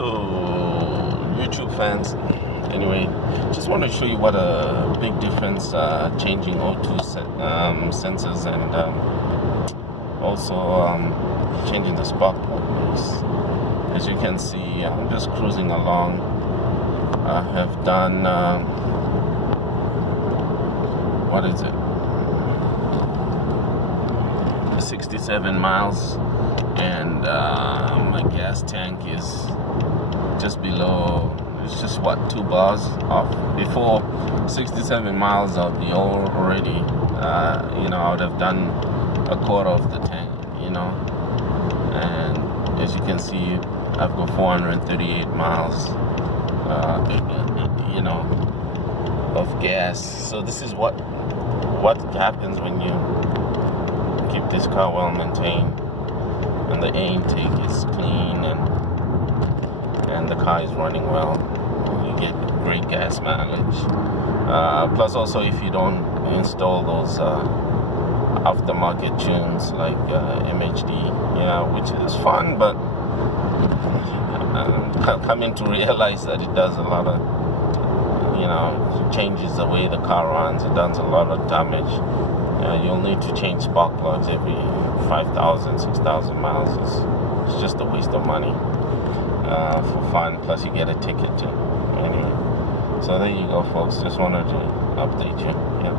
So YouTube fans, anyway, just want to show you what a big difference changing O2 sensors and also changing the spark plug makes. As you can see, I'm just cruising along. I have done what is it, 67 miles, and my gas tank is just below, it's just what, 2 bars off. Before 67 miles I'll be already you know, I would have done a quarter of the tank, you know. And as you can see, I've got 438 miles you know, of gas. So this is what happens when you keep this car well maintained, and the air intake is clean, and the car is running well. You get great gas mileage. Plus also, if you don't install those aftermarket tunes like MHD, yeah, which is fun, but I'm coming to realize that it does a lot of, you know, changes the way the car runs. It does a lot of damage. You'll need to change spark plugs every 5,000, 6,000 miles. It's just a waste of money for fun. Plus you get a ticket too. Anyway, so there you go, folks. Just wanted to update you. Yeah.